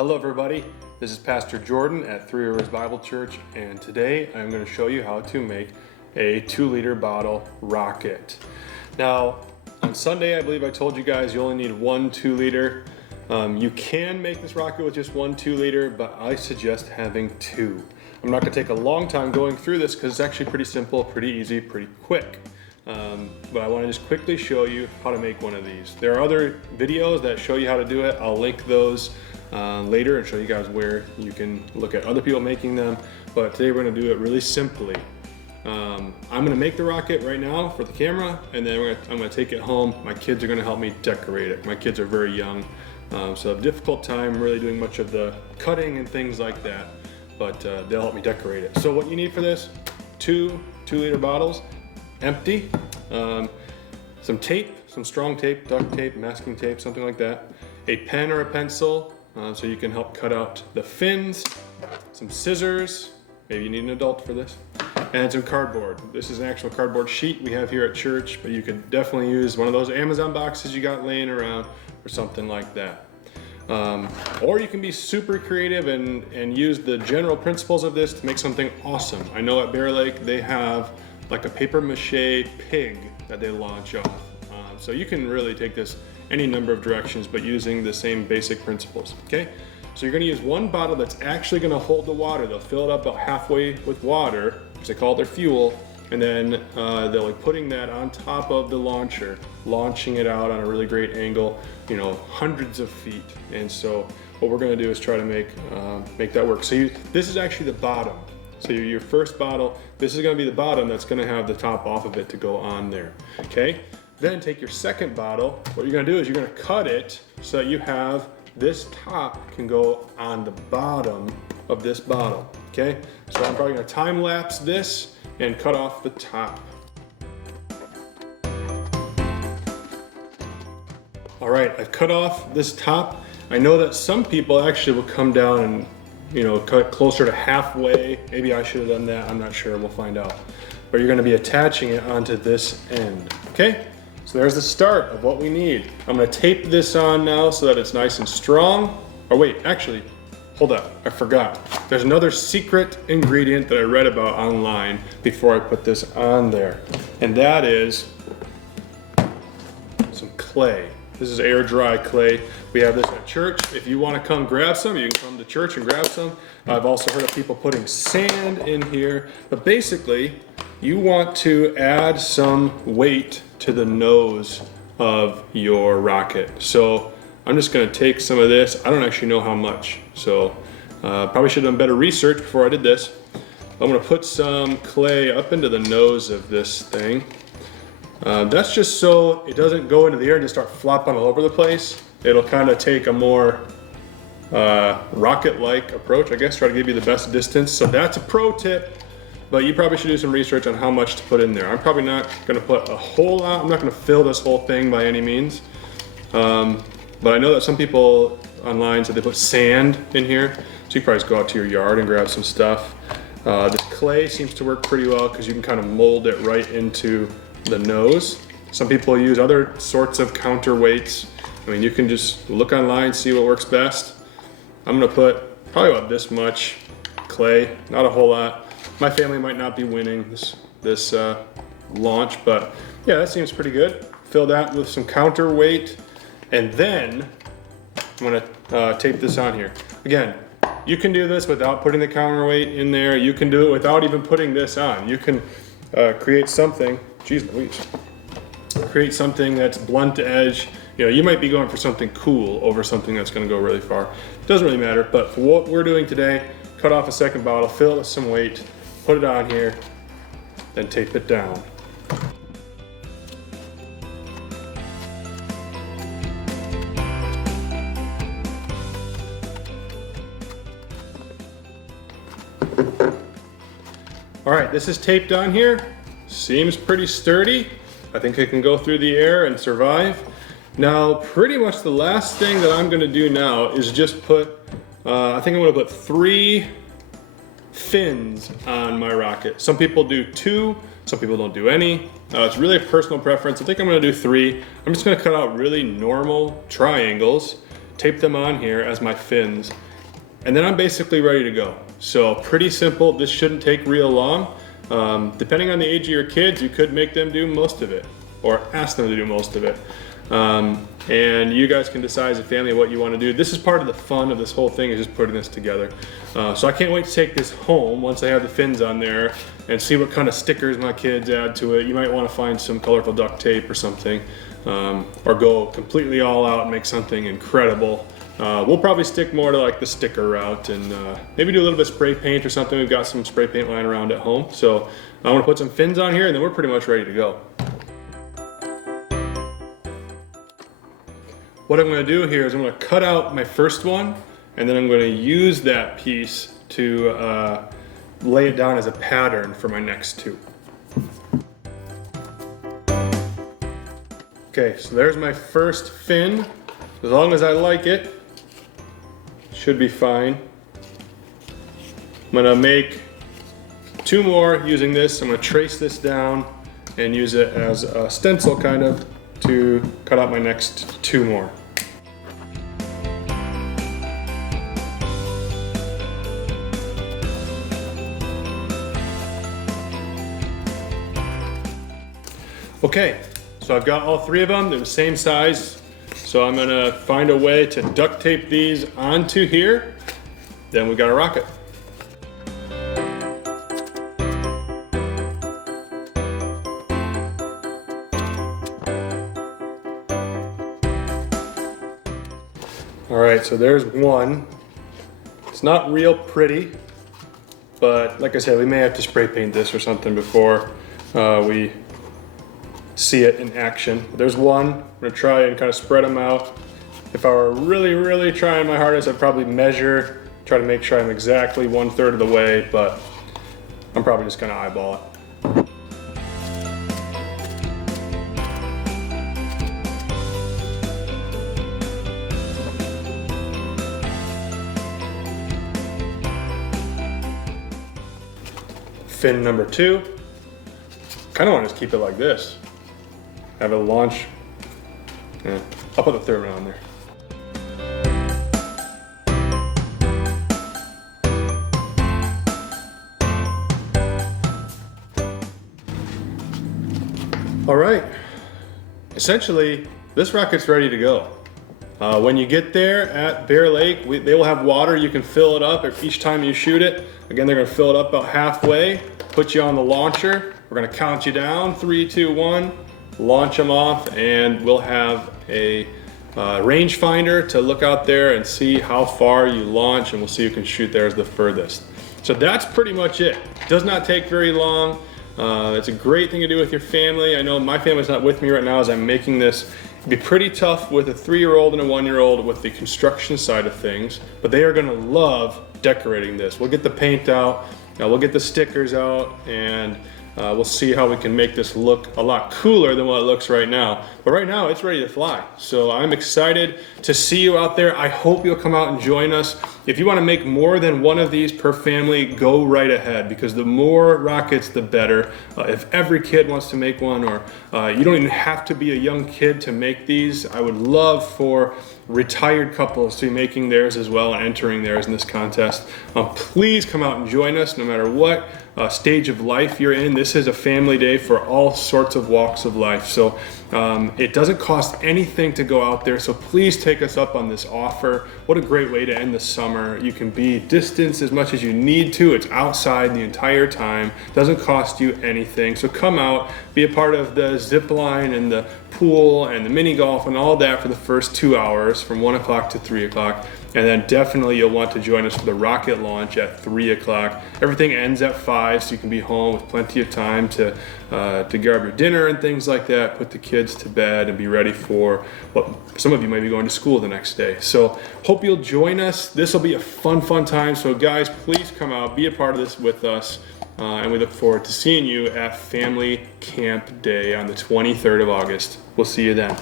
Hello everybody, this is Pastor Jordan at Three Rivers Bible Church, and today I'm going to show you how to make a 2-liter bottle rocket. Now, on Sunday I believe I told you guys you only need one 2-liter. You can make this rocket with just one 2-liter, but I suggest having two. I'm not going to take a long time going through this because it's actually pretty simple, pretty easy, pretty quick. But I want to just quickly show you how to make one of these. There are other videos that show you how to do it. I'll link those later and show you guys where you can look at other people making them. But today we're going to do it really simply. I'm going to make the rocket right now for the camera, and then I'm going to take it home. My kids are going to help me decorate it. My kids are very young, so I have a difficult time really doing much of the cutting and things like that, but they'll help me decorate it. So what you need for this, two 2-liter bottles, empty, some tape, some strong tape, duct tape, masking tape, something like that, a pen or a pencil so you can help cut out the fins, some scissors, maybe you need an adult for this, and some cardboard. This is an actual cardboard sheet we have here at church, but you could definitely use one of those Amazon boxes you got laying around or something like that. Or you can be super creative and use the general principles of this to make something awesome. I know at Bear Lake they have like a paper mache pig that they launch off. So you can really take this any number of directions, but using the same basic principles, okay? So you're gonna use one bottle that's actually gonna hold the water. They'll fill it up about halfway with water, because they call it their fuel, and then they're like putting that on top of the launcher, launching it out on a really great angle, you know, hundreds of feet. And so what we're gonna do is try to make that work. So this is actually the bottom. So your first bottle, this is gonna be the bottom that's gonna have the top off of it to go on there, okay? Then take your second bottle. What you're gonna do is you're gonna cut it so that you have this top can go on the bottom of this bottle, okay? So I'm probably gonna time lapse this and cut off the top. All right, I've cut off this top. I know that some people actually will come down and, you know, cut closer to halfway. Maybe I should have done that, I'm not sure, we'll find out. But you're gonna be attaching it onto this end, okay? So there's the start of what we need. I'm gonna tape this on now so that it's nice and strong. Oh wait, actually, hold up, I forgot. There's another secret ingredient that I read about online before I put this on there. And that is some clay. This is air dry clay. We have this at church. If you wanna come grab some, you can come to church and grab some. I've also heard of people putting sand in here, but basically, you want to add some weight to the nose of your rocket. So I'm just gonna take some of this. I don't actually know how much, so probably should have done better research before I did this. I'm gonna put some clay up into the nose of this thing. That's just so it doesn't go into the air and just start flopping all over the place. It'll kind of take a more rocket-like approach, I guess, try to give you the best distance. So that's a pro tip. But you probably should do some research on how much to put in there. I'm probably not gonna put a whole lot. I'm not gonna fill this whole thing by any means. But I know that some people online said they put sand in here. So you can probably just go out to your yard and grab some stuff. This clay seems to work pretty well because you can kind of mold it right into the nose. Some people use other sorts of counterweights. I mean, you can just look online, see what works best. I'm gonna put probably about this much clay, not a whole lot. My family might not be winning this launch, but yeah, that seems pretty good. Fill that with some counterweight, and then I'm gonna tape this on here. Again, you can do this without putting the counterweight in there. You can do it without even putting this on. You can create something, geez Louise, create something that's blunt edge. You know, you might be going for something cool over something that's gonna go really far. Doesn't really matter, but for what we're doing today, cut off a second bottle, fill it with some weight, put it on here, then tape it down. All right, this is taped on here. Seems pretty sturdy. I think it can go through the air and survive. Now, pretty much the last thing that I'm gonna do now is just put, I think I'm gonna put 3 fins on my rocket. Some people do 2, some people don't do any. It's really a personal preference. I think I'm gonna do 3. I'm just gonna cut out really normal triangles tape them on here as my fins, and then I'm basically ready to go. So pretty simple. This shouldn't take real long. Depending on the age of your kids, you could make them do most of it, or ask them to do most of it. And you guys can decide as a family what you want to do. This is part of the fun of this whole thing, is just putting this together. So I can't wait to take this home once I have the fins on there and see what kind of stickers my kids add to it. You might want to find some colorful duct tape or something, or go completely all out and make something incredible. We'll probably stick more to like the sticker route, and maybe do a little bit of spray paint or something. We've got some spray paint lying around at home. So I want to put some fins on here, and then we're pretty much ready to go. What I'm going to do here is I'm going to cut out my first one, and then I'm going to use that piece to lay it down as a pattern for my next two. Okay, so there's my first fin. As long as I like it, should be fine. I'm going to make two more using this. I'm going to trace this down and use it as a stencil kind of to cut out my next two more. Okay, so I've got all three of them. They're the same size. So I'm gonna find a way to duct tape these onto here. Then we got a rocket. All right, so there's one. It's not real pretty, but like I said, we may have to spray paint this or something before we see it in action. There's one. I'm gonna try and kind of spread them out. If I were really trying my hardest, I'd probably measure, try to make sure I'm exactly 1/3 of the way, but I'm probably just gonna eyeball it. Fin number two. Kind of want to just keep it like this. Have it launch. Yeah, I'll put the third one on there. All right. Essentially, this rocket's ready to go. When you get there at Bear Lake, they will have water. You can fill it up each time you shoot it. Again, they're gonna fill it up about halfway, put you on the launcher. We're gonna count you down, 3, 2, 1, launch them off, and we'll have a rangefinder to look out there and see how far you launch, and we'll see who can shoot there as the furthest. So that's pretty much it. Does not take very long. It's a great thing to do with your family. I know my family's not with me right now as I'm making this. It'd be pretty tough with a 3-year-old and a 1-year-old with the construction side of things, but they are gonna love decorating this. We'll get the paint out, we'll get the stickers out, and we'll see how we can make this look a lot cooler than what it looks right now. But right now, it's ready to fly. So I'm excited to see you out there. I hope you'll come out and join us. If you want to make more than one of these per family, go right ahead, because the more rockets, the better. If every kid wants to make one, or you don't even have to be a young kid to make these. I would love for retired couples to be making theirs as well and entering theirs in this contest. Please come out and join us no matter what stage of life you're in. This is a family day for all sorts of walks of life. So it doesn't cost anything to go out there. So please take us up on this offer. What a great way to end the summer. You can be distanced as much as you need to. It's outside the entire time. Doesn't cost you anything. So come out, be a part of the zip line and the pool and the mini golf and all that for the first 2 hours from 1 o'clock to 3 o'clock. And then definitely you'll want to join us for the rocket launch at 3 o'clock. Everything ends at 5, so you can be home with plenty of time to grab your dinner and things like that, put the kids to bed, and be ready for what some of you might be going to school the next day. So hope you'll join us. This will be a fun time. So guys, please come out, be a part of this with us. And we look forward to seeing you at Family Camp Day on the 23rd of August. We'll see you then.